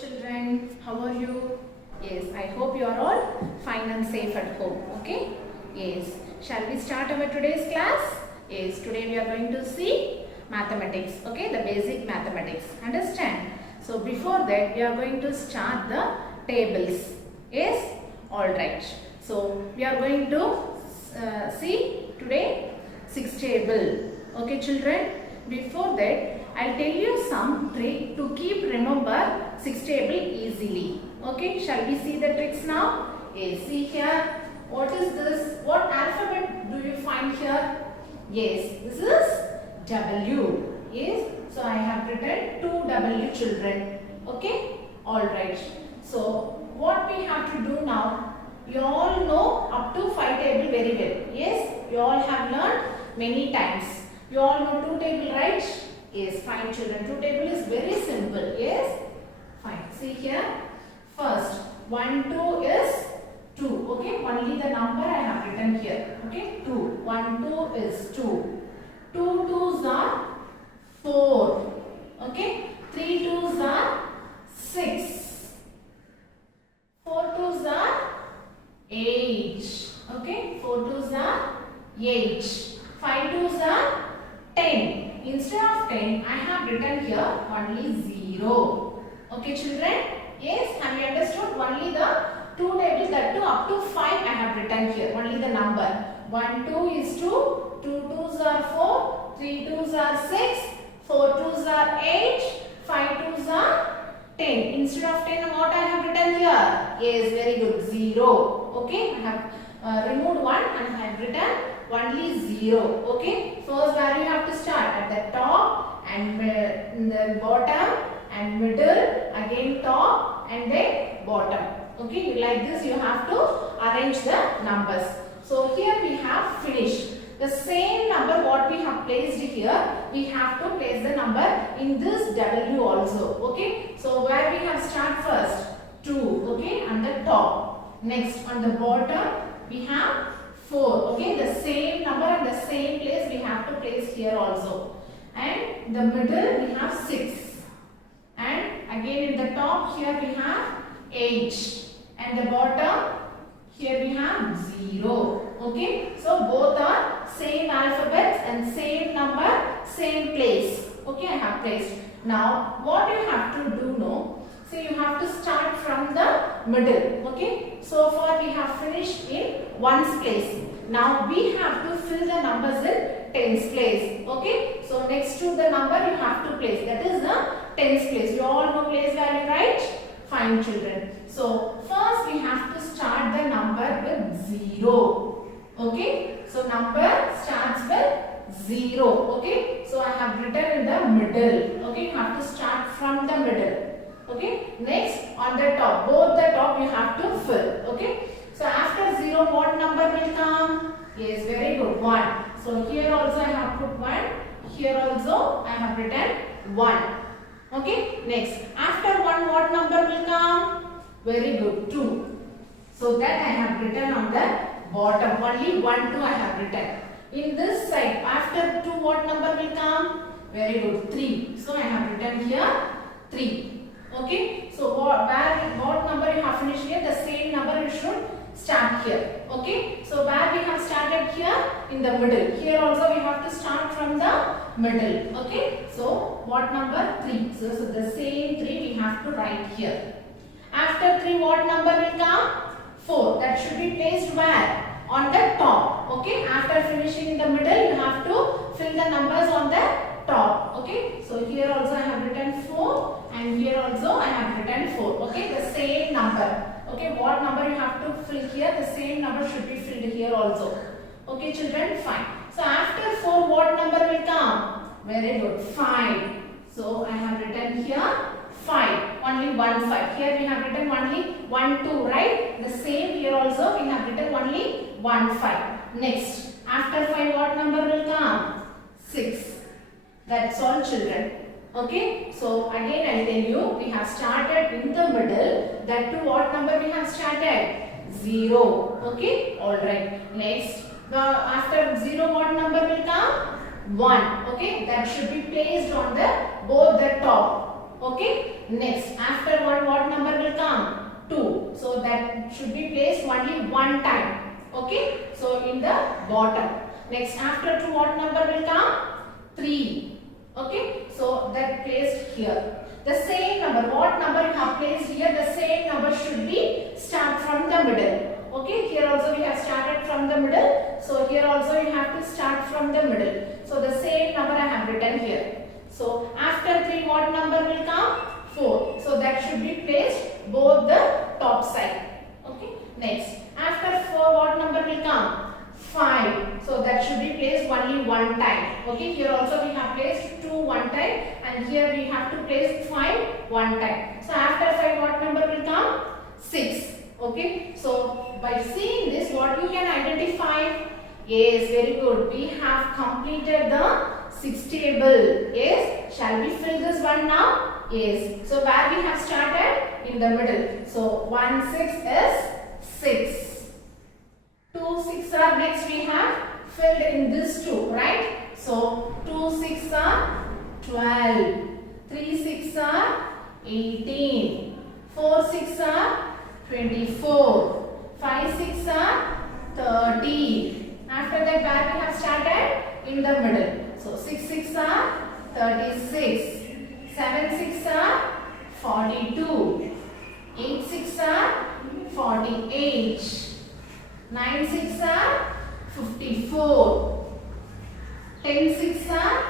children, how are you? Yes, I hope you are all fine and safe at home. Okay? Yes. Shall we start our today's class? Yes, today we are going to see mathematics. Okay, the basic mathematics. Understand? So before that, we are going to start the tables. Yes? Alright. So we are going to see today 6 table. Okay, children? Before that, I'll tell you some trick to keep remember 6 table easily. Okay, shall we see the tricks now? Yes, see here. What is this? What alphabet do you find here? Yes, this is W. Yes, so I have written 2W children. Okay, alright. So what we have to do now? You all know up to 5 table very well. Yes, you all have learned many times. You all know 2 table, right? Yes, fine children. 2 table is very simple. Yes, fine. See here. First, 1, 2 is 2. Okay, only the number I have written here. Okay, 2. 1, 2 is 2. 2 2s are 4. Okay, 3 2s are 6. 4 2s are 8. Okay, 4 2s are 8. 5 2s are 10. Instead of 10, I have written here only 0. Okay, children? Yes, have you understood? Only the 2 tables, that too up to 5 I have written here. Only the number. 1, 2 is 2. 2 2s are 4. 3 2s are 6. 4 2s are 8. 5 2s are 10. Instead of 10, what I have written here? Yes, very good. 0. Okay, I have removed 1 and I have written only 0. Okay, first value you have to start at the top and in the bottom and middle, again top and then bottom. Okay, like this you have to arrange the numbers. So here we have finished. The same number what we have placed here, we have to place the number in this W also. Okay, so where we have start first? 2. Okay, on the top. Next on the bottom we have 4. Okay, the same number and the same place we have to place here also. And the middle we have 6. And again in the top here we have 8. And the bottom here we have 0. Okay, so both are same alphabets and same number, same place. Okay, I have placed. Now what you have to do now? So you have to start from the middle. Okay, so far we have finished in 1's place. Now we have to fill the numbers in 10's place. Okay, so next to the number you have to place. That is the 10's place. You all know place value, right? Fine children. So first we have to start the number with 0. Okay, so number starts with 0. Okay, so I have written in the middle. Okay, you have to start from the middle. Okay, next on the top, both the top you have to fill. Okay, so after 0 what number will come? Yes, very good, 1. So here also I have put 1. Here also I have written 1. Okay, next after 1 what number will come? Very good, 2. So that I have written on the bottom. Only 1, 2 I have written. In this side after 2 what number will come? Very good, 3. So I have written here 3. Okay, so what number you have finished here? The same number you should start here. Okay, so where we have started here? In the middle. Here also we have to start from the middle. Okay, so what number? 3. So the same 3 we have to write here. After 3 what number will come? 4. That should be placed where? On the top. Okay, after finishing in the middle you have to fill the numbers on the top. Okay, so here also I have written 4 and here also I have written 4. Okay, the same number. Okay, what number you have to fill here? The same number should be filled here also. Okay, children, fine. So after 4 what number will come? Very good, 5. So I have written here 5. Only 1 5. Here we have written only 1 2, right? The same here also we have written only 1 5. Next, after 5 what number will come? 6. That's all children. Okay, so again I tell you, we have started in the middle. That to what number we have started? 0. Okay, alright. Next, after 0 what number will come? 1. Okay, that should be placed on the both the top. Okay. Next, after 1, what number will come? 2. So that should be placed only one time. Okay. So in the bottom. Next, after 2, what number will come? 3. Okay. So that placed here. The same number, what number you have placed here, the same number should be start from the middle. Okay, here also we have started from the middle. So here also you have to start from the middle. So the same number I have written here. So after 3, what number will come? 4. So that should be placed both the top side. Okay. Next, after 4, what number will come? 5. So that should be placed only one time. Okay. Here also we have placed 2 one time, and here we have to place 5 one time. So after 5, what number will come? 6. Okay. So by seeing this, what you can identify? Yes, very good. We have completed the 6 table. Yes. Shall we fill this one now? Yes. So where we have started? In the middle. So 1 6 is 6. 2 6 are next we have filled in this 2, right? So 2 6 are 12. 3 6 are 18. 4 6 are 24. 5 6 are 30. After that, where we have started? In the middle. So 6 6 are 36. 7 6 are 42. 8 6 are 48. 9 6 are 54. 10 6 are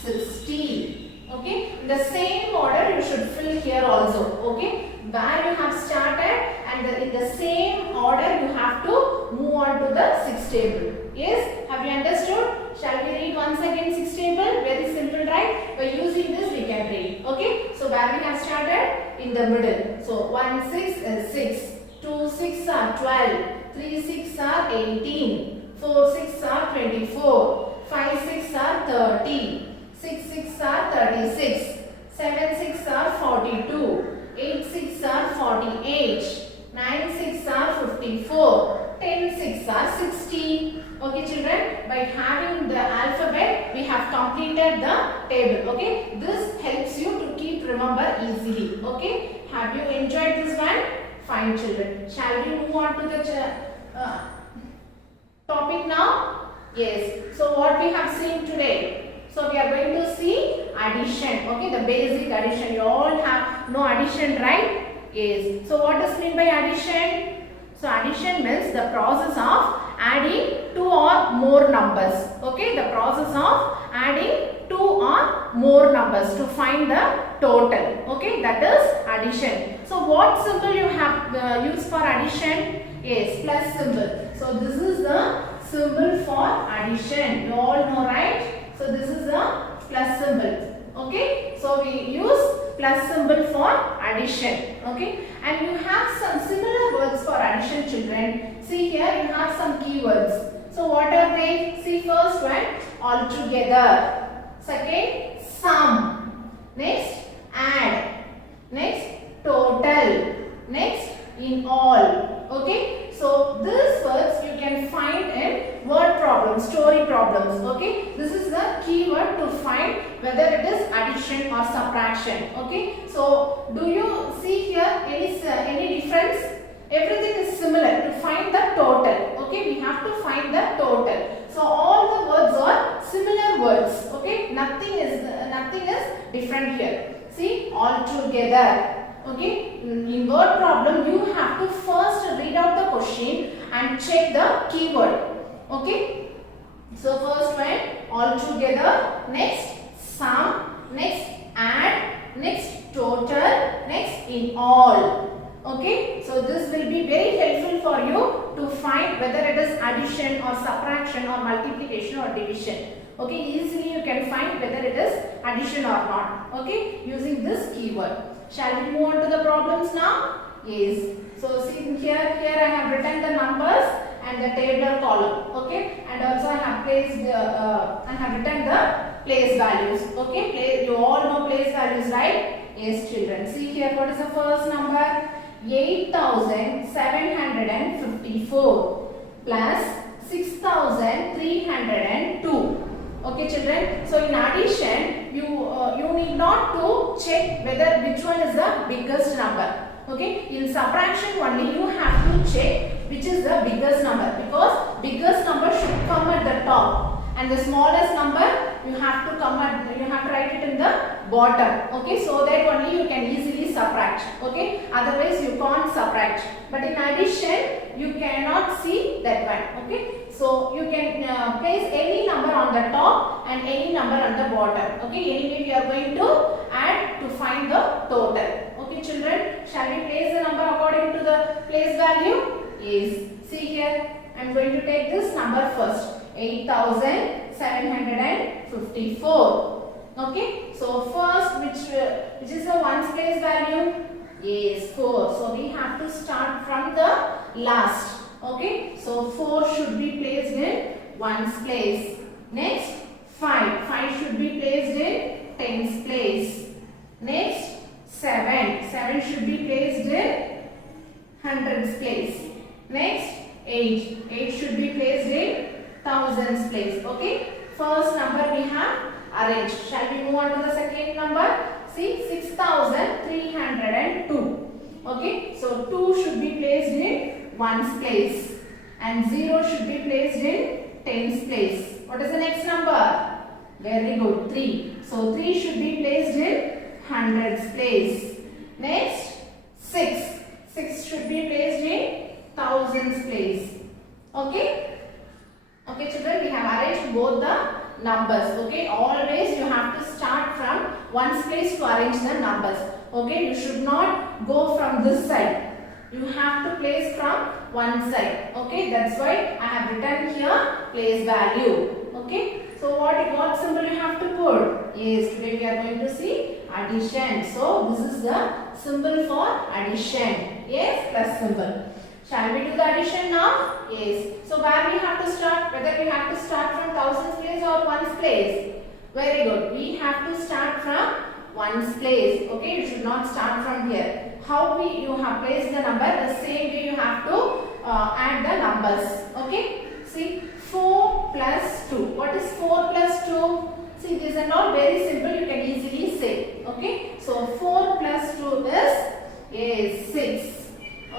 60. Okay. In the same order you should fill here also. Okay. Where you have started, and in the same order you have to move on to the 6 table. Yes. Have you understood? Shall we read once again 6 table? Very simple, right? By using this we can read. Okay. So where we have started? In the middle. So 1 6 is 6. 2 6 are 12. 3 6 are 18. 4 6 are 24. 5 6 are 30. 6 6 are 36. 7 6 are 42. 8 6 are 48. 9 6 are 54. 10 6 are 60. Okay children, by having the alphabet we have completed the table. Okay, this helps you to keep remember easily. Okay, have you enjoyed this one? Fine children. Shall we move on to the topic now? Yes. So what we have seen today? So we are going to see addition. Okay, the basic addition. You all have know addition, right? Yes. So what does mean by addition? So addition means the process of adding 2 or more numbers. Okay, the process of adding 2 or more numbers to find the total. Okay, that is addition. So what symbol you have used for addition? Yes, plus symbol. So this is the symbol for addition. You all know, right? So this is the plus symbol. Okay, so we use plus symbol for addition. Okay, and you have some similar words for addition, children. See here you have some keywords. So what are they? See, first one, altogether. Second, sum. Next, add. Next, total. Next, in all. Okay, so these words you can find in word problems, story problems. Okay, this is the keyword to find whether it is addition or subtraction. Okay, so do you see here any difference? Everything is similar to find the total. Okay, we have to find the total. So all the words are similar words. Okay, nothing is different here. See, all together. Okay, in word problem you have to first read out the question and check the keyword. Okay, so first one, all together. Next, sum. Next, add. Next, total. Next, in all. Okay, so this will be very helpful for you to find whether it is addition or subtraction or multiplication or division. Okay, easily you can find whether it is addition or not. Okay, using this keyword. Shall we move on to the problems now? Yes. So see here I have written the numbers and the tabular column. Okay, and also I have placed I have written the place values. Okay, you all know place values, right? Yes, children. See here, what is the first number? 8,754 plus 6,302. Okay children, so in addition you need not to check whether which one is the biggest number. Okay, in subtraction only you have to check which is the biggest number, because biggest number should come at the top and the smallest number you have to write it in the bottom. Okay, so that only you can easily subtract. Okay, otherwise you can't subtract. But in addition you cannot see that one. Okay, so you can place any number on the top and any number on the bottom. Okay, anyway we are going to add to find the total. Okay children, shall we place the number according to the place value? Yes. See here, I am going to take this number first. 8,754. Okay, so first which is the ones place value? Yes, 4. So we have to start from the last. Okay, so 4 should be placed in ones place. Next 5. 5 should be placed in tens place. Next 7. 7 should be placed in hundreds place. Next 8. 8 should be placed in thousands place. Okay, first number we have arranged. Shall we move on to the second number? See, 6,302. Okay, so 2 should be placed in ones place and 0 should be placed in tens place. What is the next number? Very good, 3. So 3 should be placed in hundreds place. Next 6. 6 should be placed in thousands place. Okay. Okay children, we have arranged both the numbers. Okay, always you have to start from ones place to arrange the numbers. Okay, you should not go from this side. You have to place from one side. Okay, that's why I have written here place value. Okay, so what symbol you have to put? Yes, today we are going to see addition. So this is the symbol for addition. Yes, plus symbol. Shall we do the addition now? Yes. So where we have to start? Whether we have to start from thousands place or ones place? Very good. We have to start from ones place. Okay, you should not start from here. How you have placed the number, the same way you have to add the numbers. Okay. See, 4 plus 2. What is 4 plus 2? See, these are not very simple. You can easily say. Okay. So 4 plus 2 is 6.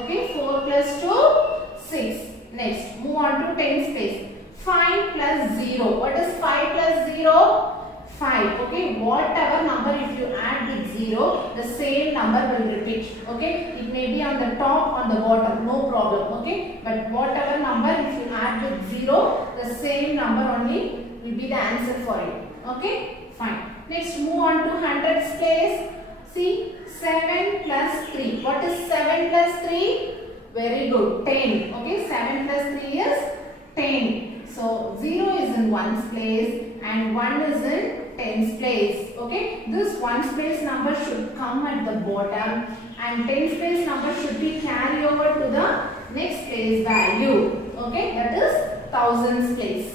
Okay, 4 plus 2, 6. Next, move on to tens place. 5 plus 0. What is 5 plus 0? 5. Okay, whatever number if you add with 0, the same number will repeat. Okay, it may be on the top, on the bottom, no problem. Okay, but whatever number if you add with 0, the same number only will be the answer for you. Okay, fine. Next, move on to hundreds place. See, 7 plus 3. What is 7 plus 3? Very good, 10. Okay, 7 plus 3 is 10. So 0 is in ones place and 1 is in tens place. Okay, this ones place number should come at the bottom and tens place number should be carried over to the next place value. Okay, that is thousands place.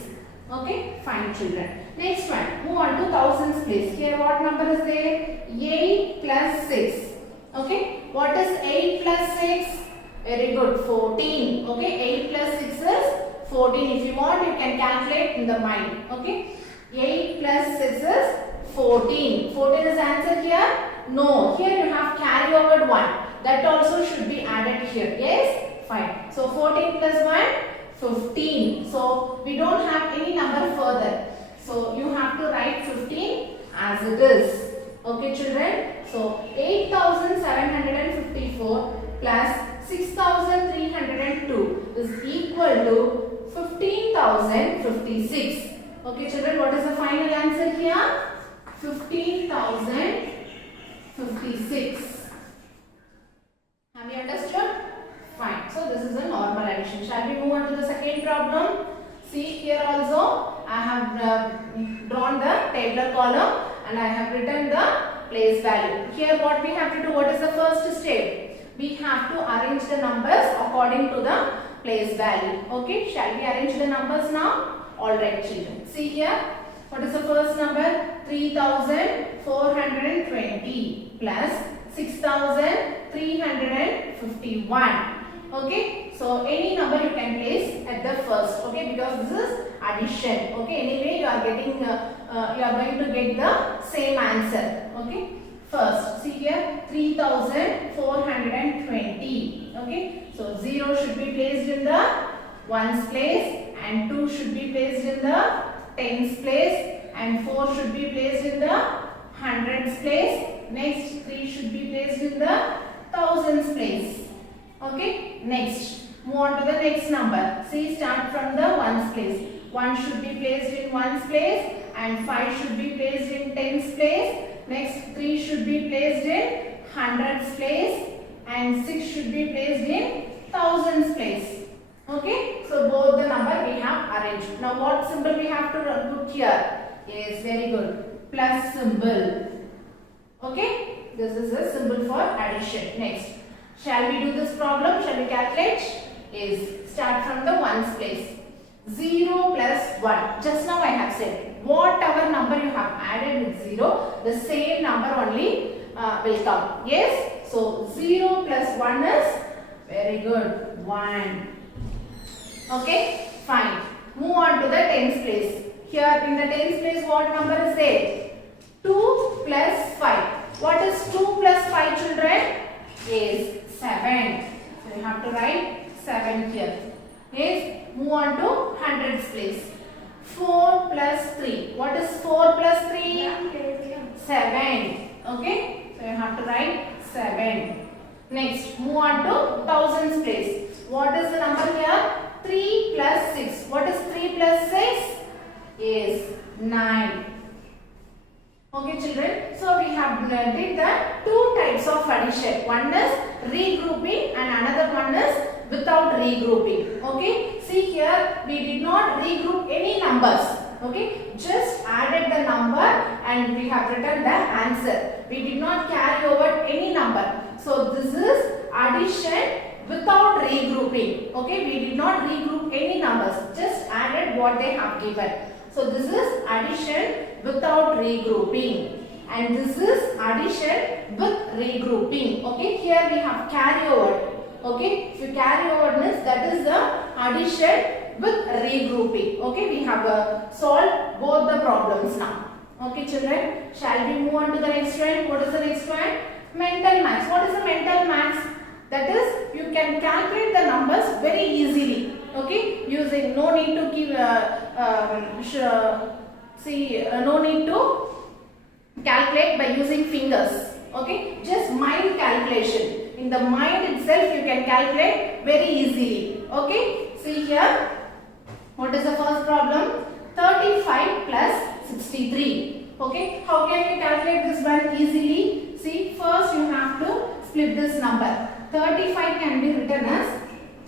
Okay, fine children. Next one, move on to thousands place. Here what number is there? 8 plus 6. Okay, what is 8 plus 6? Very good, 14. Okay, 8 plus 6 is 14. If you want, you can calculate in the mind. Okay, 8 plus 6 is 14. 14 is answer here? No, here you have carry over 1. That also should be added here. Yes, fine. So 14 plus 1, 15. So we don't have any number further. So you have to write 15 as it is. Okay children. So 8,754 plus 6,302 is equal to 15,056. Okay children, what is the final answer here? 15,056. Have you understood? Fine. So this is a normal addition. Shall we move on to the second problem? See here also I have drawn the tabular column and I have written the place value. Here what we have to do, what is the first step? We have to arrange the numbers according to the place value. Okay, shall we arrange the numbers now? Alright children. See here, what is the first number? 3,420 plus 6,351. Okay, so any number you can place at the first. Okay, because this is addition. Okay, anyway you are getting you are going to get the same answer. Okay, first see here 3420. Okay, so 0 should be placed in the ones place and 2 should be placed in the tens place and 4 should be placed in the hundreds place. Next 3 should be placed in the thousands place. Okay, next move on to the next number. See, start from the ones place. 1 should be placed in ones place and 5 should be placed in tens place. Next 3 should be placed in hundreds place and 6 should be placed in thousands place. Okay, so both the number we have arranged. Now what symbol we have to put here? Yes, very good. Plus symbol. Okay, this is a symbol for addition. Next, shall we do this problem? Shall we calculate? Yes, start from the ones place. 0 plus 1. Just now I have said, whatever number you have added with 0, the same number only will come. Yes, so 0 plus 1 is very good, 1. Okay, fine. Move on to the tens place. Here in the tens place, what number is there? 2 plus 5. What is 2 plus 5, children? Yes, 7. So you have to write 7 here. Yes, move on to hundreds place. 4 plus 3. What is 4 plus 3? 7. Okay, so you have to write 7. Next, move on to thousands place. What is the number here? 3 plus 6. What is 3 plus 6? Is 9. Okay, children. So we have did the two types of addition. One is regrouping and another one is without regrouping. Okay. See here, we did not regroup any numbers. Okay. Just added the number and we have written the answer. We did not carry over any number. So this is addition without regrouping. Okay, we did not regroup any numbers, just added what they have given. So this is addition without regrouping and this is addition with regrouping. Okay, here we have carry over. Okay, if you carry over means that is the addition with regrouping. Okay, we have solved both the problems now. Okay, children, shall we move on to the next one? What is the next one? Mental maths. What is the mental maths? That is, you can calculate the numbers very easily. Okay, using no need to give no need to calculate by using fingers. Okay, just mind calculation. In the mind itself, you can calculate very easily. Okay, see here. What is the first problem? 35 plus 63. Okay, how can you calculate this one easily? See, first you have to split this number. 35 can be written as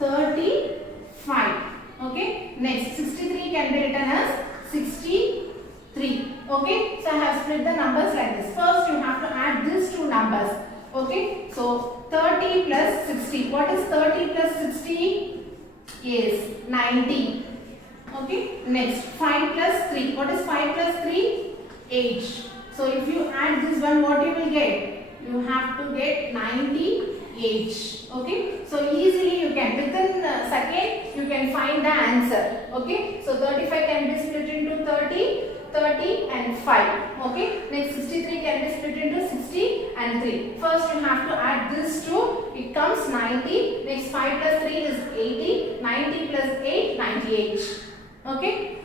35. Okay, next 63 can be written as 63. Okay, so I have split the numbers like this. First you have to add these two numbers. Okay, so 30 plus 60. What is 30 plus 60? Yes, 90. Okay, next 5 plus 3. What is 5 plus 3? 8. So if you add this one, what you will get? You have to get 98. Okay, so easily you can, within a second you can find the answer. Okay, so 35 can be split into 30 and 5. Okay, next 63 can be split into 60 and 3. First you have to add this two, it comes 90. Next 5 plus 3 is 80. 90 plus 8, 98. Okay,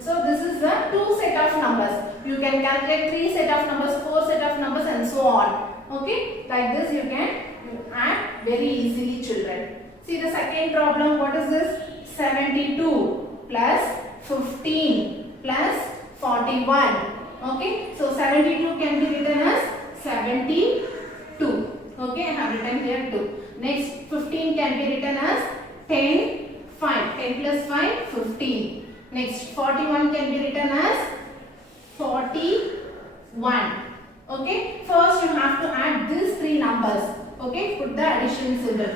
so this is the two set of numbers. You can calculate 3 set of numbers, 4 set of numbers and so on. Okay, like this you can add very easily, children. See the second problem. What is this? 72 plus 15 plus 41. Okay, so 72 can be written as 72. Okay, I have written here 2. Next 15 can be written as 10, 5. 10 plus 5, 15. Next 41 can be written as 41. Okay, first you have to add these three numbers. Okay, put the addition symbol.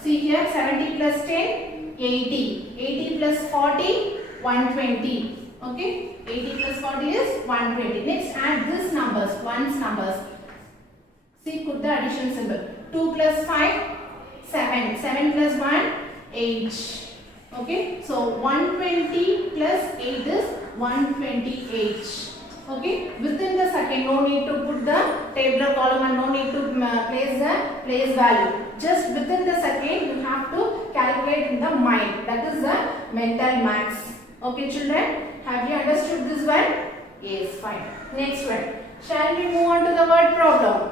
See here, 70 plus 10, 80. 80 plus 40, 120. Okay, 80 plus 40 is 120. Next, add these numbers, ones numbers. See, put the addition symbol. 2 plus 5, 7. 7 plus 1, 8. Okay, so 120 plus 8 is 128. Okay, within the second, no need to put the tabular column and no need to place the place value. Just within the second, you have to calculate in the mind. That is the mental maths. Okay, children, have you understood this one? Yes, fine. Next one. Shall we move on to the word problem?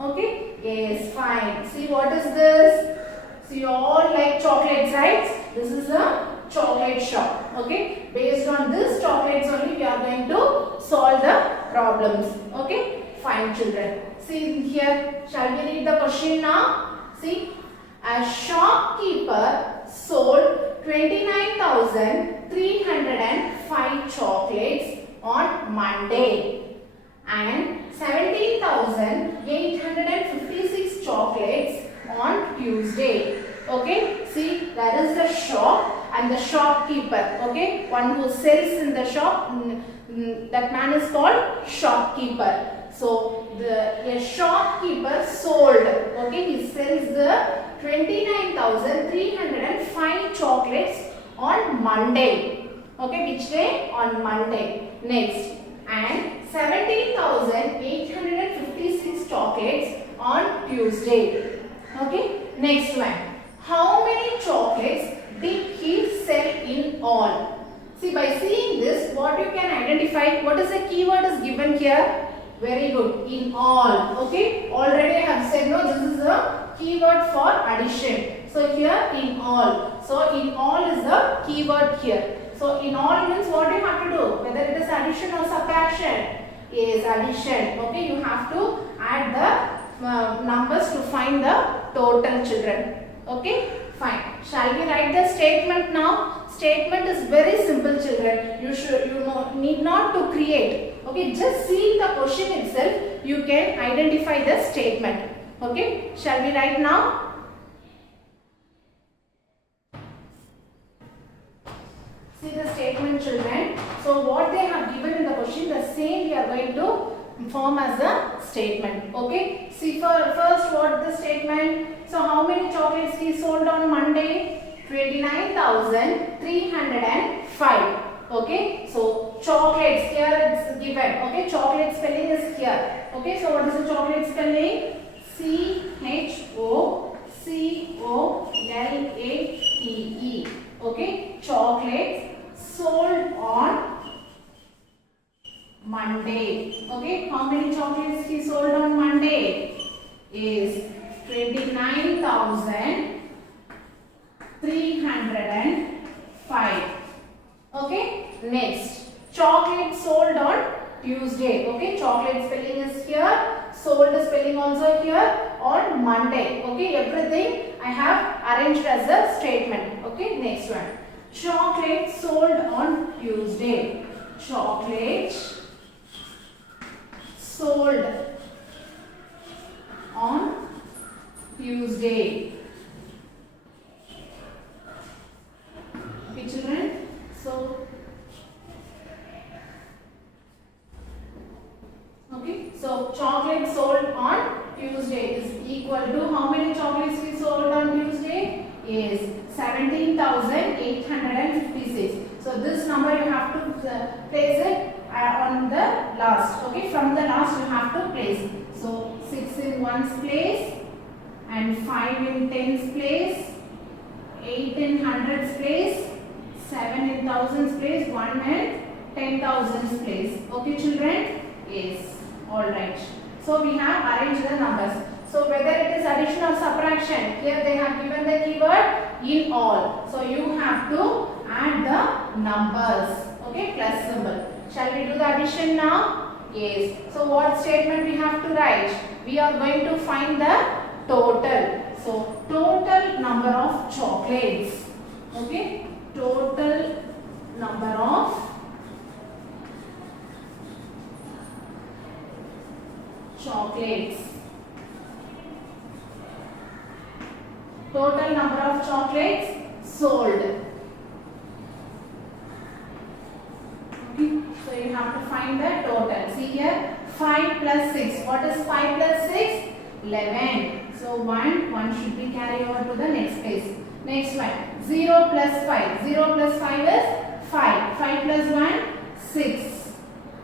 Okay, yes, fine. See, what is this? See, you all like chocolates, right? This is a chocolate shop. Okay, based on this chocolates only we are going to solve the problems. Okay, fine, children. See here, shall we read the question now? See, a shopkeeper sold 29,305 chocolates on Monday and 17,856 chocolates on Tuesday. Okay, see, that is the shop and the shopkeeper. Okay, one who sells in the shop, that man is called shopkeeper. So a shopkeeper sold, okay, he sells the 29,305 chocolates on Monday. Okay, which day? On Monday. Next, and 17,856 chocolates on Tuesday. Okay, next one. How many chocolates did he sell in all? See, by seeing this, what you can identify, what is the keyword is given here? Very good, in all. Okay, already I have said, no, this is a keyword for addition. So here, in all. So in all is the keyword here. So in all means what you have to do? Whether it is addition or subtraction? Yes, addition. Okay, you have to add the numbers to find the total, children. Okay, fine. Shall we write the statement now? Statement is very simple, children. You need not to create. Okay, just seeing the question itself, you can identify the statement. Okay, shall we write now? See the statement, children. So what they have given in the question, the same we are going to form as a statement. Okay, see first what the statement. So how many chocolates he sold on Monday? 29,305. Okay, so chocolates here it's given. Okay, chocolate spelling is here. Okay, so what is the chocolate spelling? CHOCOLATE. Okay, chocolates sold on Monday. Okay, how many chocolates he sold on Monday? Is 29,305. Okay, next, chocolate sold on Tuesday. Okay, chocolate spelling is here, sold spelling also here, on Monday. Okay, everything I have arranged as a statement. Okay, next one, chocolate sold on Tuesday. Chocolate sold on Tuesday. Okay, children. So, okay. So chocolate sold on Tuesday is equal to how many chocolates we sold on Tuesday? Is 17,856. So this number you have to place it on the last. Okay, from the last you have to place. So 6 in 1's place and 5 in 10's place, 8 in 100's place, 7 in 1000's place, 1 in 10,000's place. Okay, children? Yes. Alright. So we have arranged the numbers. So whether it is addition or subtraction, here they have given the keyword in all. So you have to add the numbers. Okay, plus symbol. Shall we do the addition now? Yes. So what statement we have to write? We are going to find the total. So total number of chocolates. Okay. Total number of chocolates. Total number of chocolates sold. Okay. So you have to find the total. See here, 5 plus 6. What is 5 plus 6? 11. So 1 should be carried over to the next place. Next one, 0 plus 5. 0 plus 5 is 5. 5 plus 1, 6.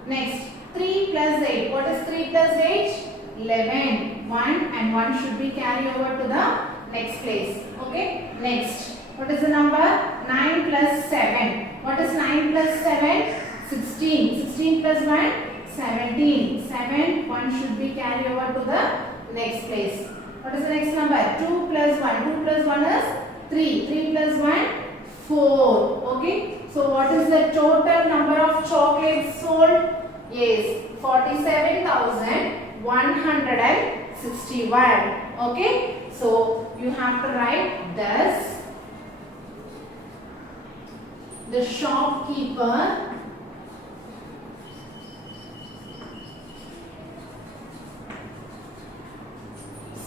Next, 3 plus 8. What is 3 plus 8? 11. 1 and 1 should be carried over to the next place. Okay. Next. What is the number? 9 plus 7. What is 9 plus 7? 16. 16 plus 1? 17. 7. 1 should be carried over to the next place. What is the next number? 2 plus 1. 2 plus 1 is 3. 3 plus 1? 4. Okay. So what is the total number of chocolates sold? Yes. 47,161. Okay. So you have to write this. The shopkeeper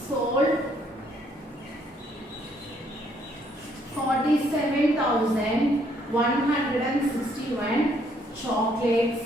sold 47,161 chocolates.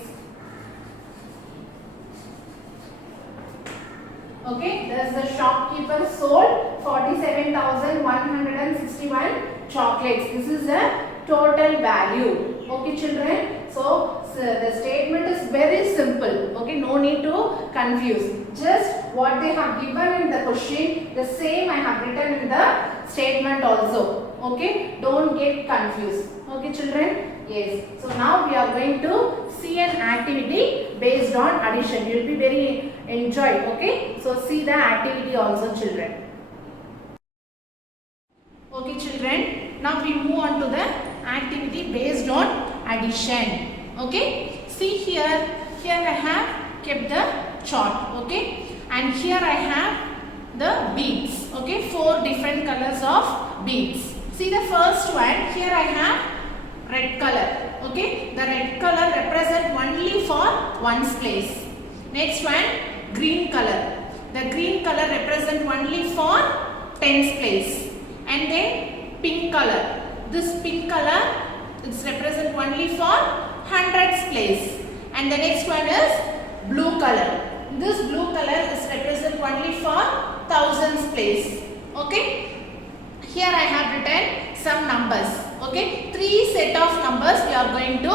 Okay, thus the shopkeeper sold 47,161 chocolates. This is the total value. Okay, children. So the statement is very simple. Okay, no need to confuse. Just what they have given in the question, the same I have written in the statement also. Okay, don't get confused. Okay, children. Yes. So now we are going to see an activity based on addition. You will be very enjoyed. Okay. So see the activity also, children. Okay, children. Now we move on to the activity based on addition. Okay. See here. Here I have kept the chart. Okay. And here I have the beads. Okay. 4 different colors of beads. See the first one. Here I have red color. Okay. The red color represent only for ones place. Next one, green color. The green color represent only for tens place. And then pink color. This pink color is represent only for hundreds place. And the next one is blue color. This blue color is represent only for thousands place. Okay. Here I have written some numbers. Okay. 3 set of numbers we are going to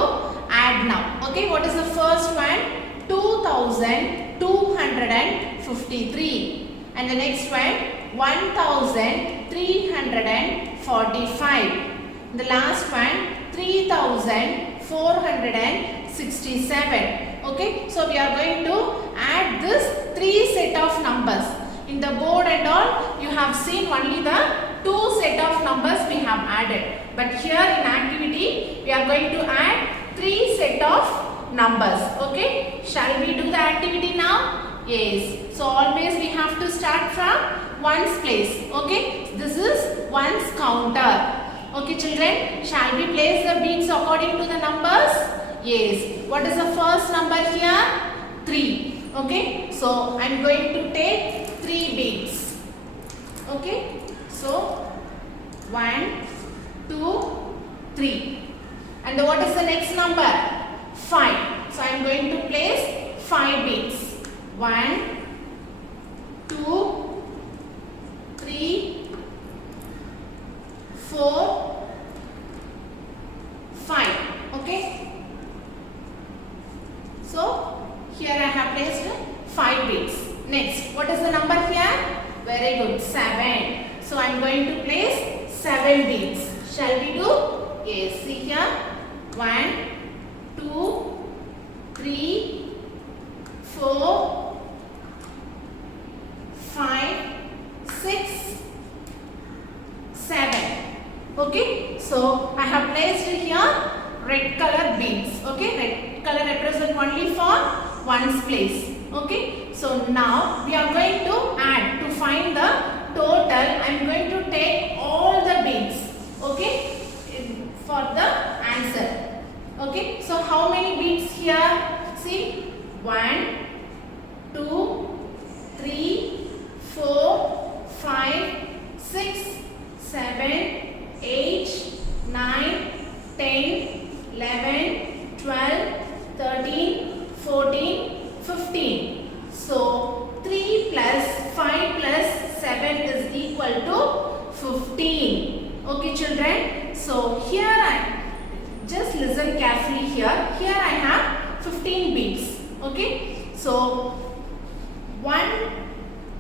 add now. Okay. What is the first one? 2,253. And the next one? 1,345. The last one? 3,467. Okay. So we are going to add this 3 set of numbers. In the board and all, you have seen only the 2 set of numbers we have added. But here in activity, we are going to add 3 set of numbers. Okay. Shall we do the activity now? Yes. So always we have to start from ones place. Okay. This is ones counter. Okay, children. Shall we place the beads according to the numbers? Yes. What is the first number here? 3. Okay. So I am going to take 3 beads. Okay. So 1, 2, 3. And what is the next number? 5. So I am going to place 5 beads. 1, 2, 3, 4, 5. Okay. So here I have placed 5 beads. Next, what is the number here? Very good, 7. So I am going to place 7 beads. Shall we do? Yes. See here. 1, 2, 3, 4, 5, 6, 7. Okay. So I have placed here red color beads. Okay. Red color represent only for ones place. Okay. So now we are going to add to find the total. I am going to take all the beads. Okay. For the answer. Okay. So how many beads here? See. 1, 2, 3, 4, 5, 6, 7, 8, 9, 10, 11, 12, 13, 14, 15. So 3 plus 5 plus 7 is equal to 15. Okay, children. So here just listen carefully here. Here I have 15 beads. Okay, so 1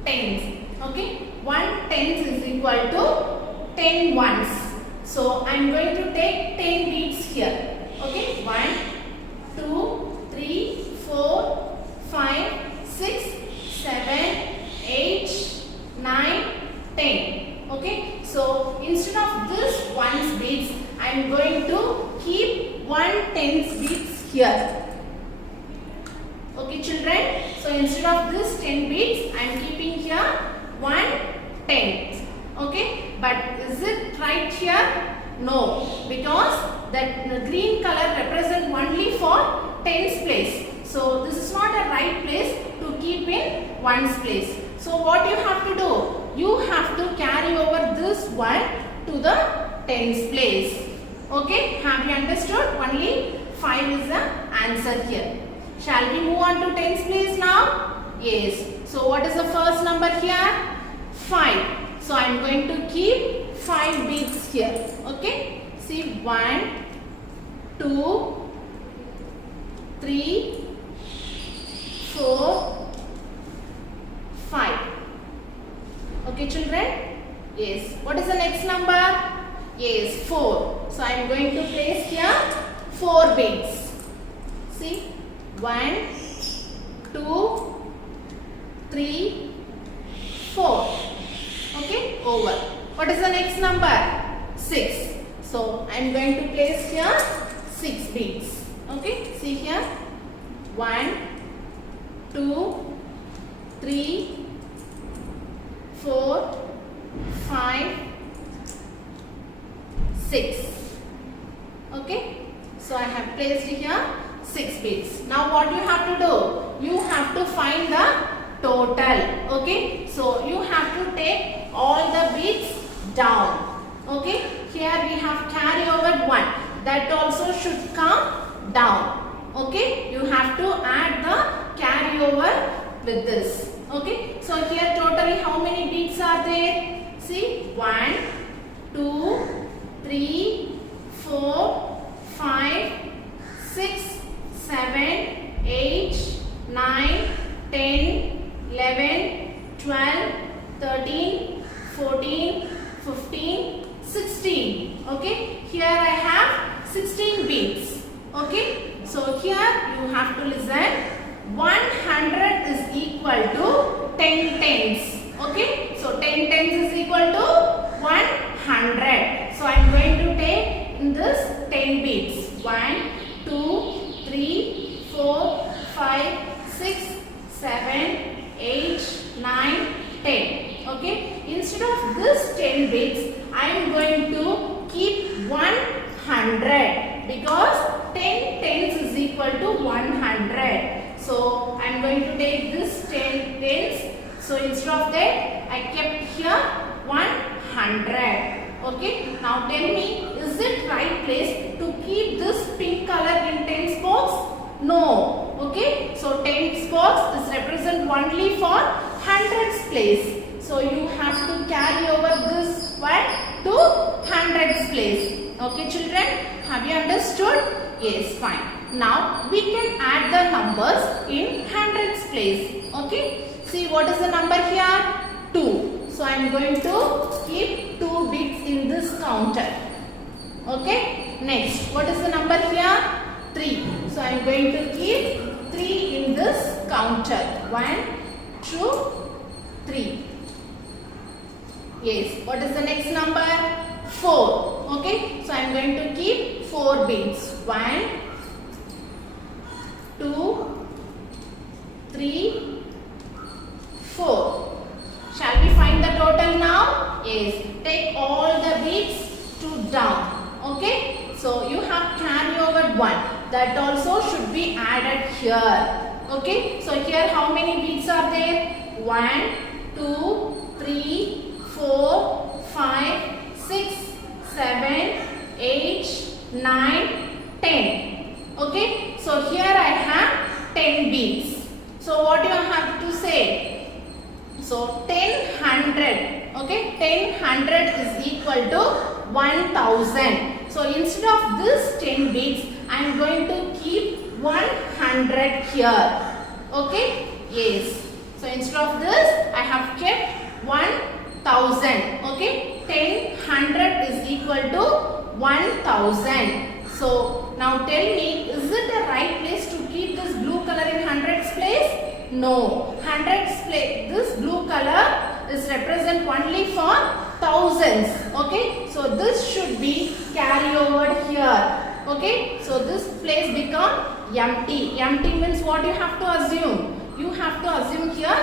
tens. Okay, 1 tens is equal to 10 ones. So I am going to take 10 beads here. Okay, 1, 2, 3, 4, 5, 6, 7, 8, 9, 10. Okay, so instead of this ones beads, I am going to keep 1 tens beads here. Okay children, so instead of this 10 beads, I am keeping here 1 10. Okay, but is it right here? No, because the green color represents only for tens place. So this is not a right place to keep in ones place. So what you have to do? You have to carry over this one to the tens place. Okay, have you understood? Only 5 is the answer here. Shall we move on to tens place now? Yes. So what is the first number here? 5. So I am going to keep 5 beads here. Okay. See 1, 2, 3, 4, 5. Okay children? Yes. What is the next number? Yes, 4. So I am going to place here 4 beads. See 1, 2, 3, 4. Okay, over. What is the next number? 6. So I am going to place here 6 beads. Okay, see here 1, 2, 3, 4, 5, 6. Okay, so I have placed here 6 beads. Now what you have to do? You have to find the total. Okay, so you have to take all the beads down. Okay, here we have carry over 1. That also should come down. Okay, you have to add the carry over with this. Okay, so here totally how many beads are there? See 1, 2, 3, 4, 5, 6, 7, 8, 9, 10, 11, 12, 13, 14, 15, 16. Okay, here I have 16 beads. Okay, so here you have to listen. 100 is equal to 10 tens. Okay, so 10 tens is equal to 100. So I am going to take in this 10 beads. 1, 2, 3, 4, 5, 6, 7, 8, 9, 10. Okay, instead of this 10 beads, I am going to keep 100 because 10 tens is equal to 100. So I am going to take this 10 tens. So instead of that, I kept here 100. Okay, now tell me, is it right place to keep this pink color in tens box? No. Okay, so tens box is represent only for hundreds place. So you have to carry over this one to hundreds place. Okay children, have you understood? Yes, fine. Now we can add the numbers in hundreds place. Okay, see what is the number here? 2. So I am going to keep 2 beads in this counter. Okay, next what is the number here? 3. So I am going to keep 3 in this counter. 1, 2, 3. Yes, what is the next number? 4. Okay, so I am going to keep 4 beads. 1, 2, 3, 4. Shall we find the total now? Yes, take all the beads to down. Okay, so you have carry over 1. That also should be added here. Okay, so here how many beads are there? 1, 2, 3, 4, 5, 6, 7, 8, 9, 10. Okay, so here I have 10 beads. So what do you have to say? So 10 100. Okay, 10 100 is equal to 1000. So instead of this 10 beads, I am going to keep 100 here. Okay, yes. So instead of this, I have kept 1000. Okay, 10 100 is equal to 1000. So now tell me, is it the right place to keep this blue color in hundreds place? No, hundreds place. This blue color is represent only for thousands. Okay, so this should be carry over here. Okay, so this place become empty. Empty means what you have to assume? You have to assume here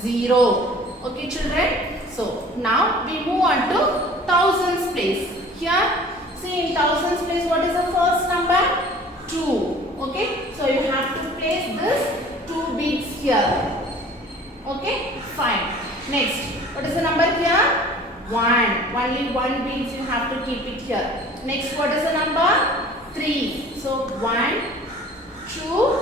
0. Okay, children. So now we move on to thousands place. Here, see in thousands place, what is the first number? 2. Okay, so you have to place this 2 beads here. Okay, fine. Next, what is the number here? 1. Only 1 beads you have to keep it here. Next, what is the number? 3. So 1, 2,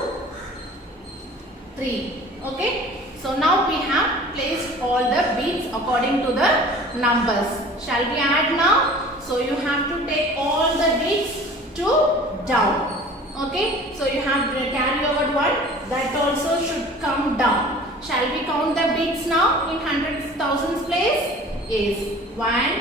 3. Okay. So now we have placed all the beads according to the numbers. Shall we add now? So you have to take all the beads to down. Okay. So you have to carry over 1. That also should come down. Shall we count the beads now in hundreds, thousands place? Yes. 1,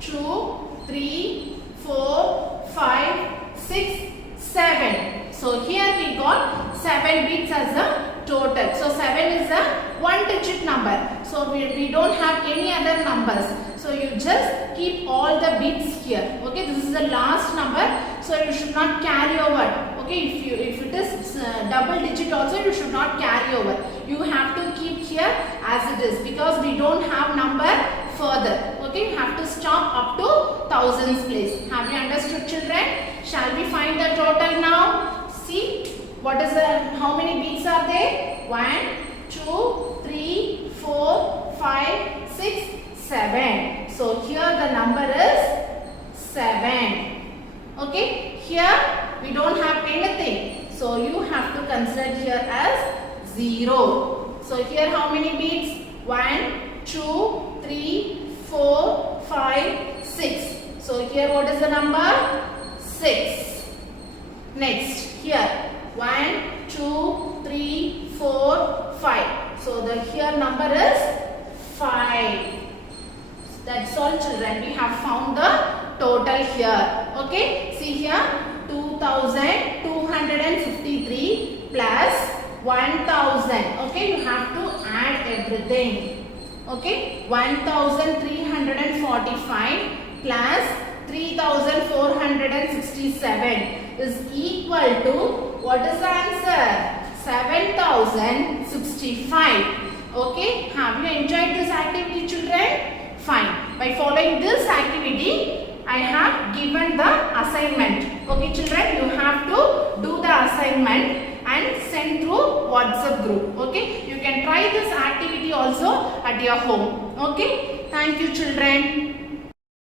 2, 3, 4, 5, 6, 7. So here we got 7 beads as a total. So 7 is a 1-digit number. So we don't have any other numbers. So you just keep all the beads here. Okay, this is the last number. So you should not carry over. Okay, if it is double digit also, you should not carry over. You have to keep here as it is because we don't have number further. Okay, you have to stop up to thousands place. Have you understood, children? Shall we find the total now? See, what is the, how many beads are there? 1, 2, 3, 4, 5, 6, 7. So here the number is 7. Okay, here we don't have anything. So you have to consider here as 0. So here how many beads? 1, 2, 3, 4, 5, 6. So here what is the number? 6. Next, here 1, 2, 3, 4, 5. So the here number is 5. That's all, children. We have found the total here. Okay. See here 2253 plus 1000. Okay. You have to add everything. Okay. 1345 plus 3467 is equal to, what is the answer? 7065. Okay, have you enjoyed this activity, children? Fine. By following this activity, I have given the assignment. Okay, children, you have to do the assignment and send through WhatsApp group. Okay, you can try this activity also at your home. Okay, thank you, children.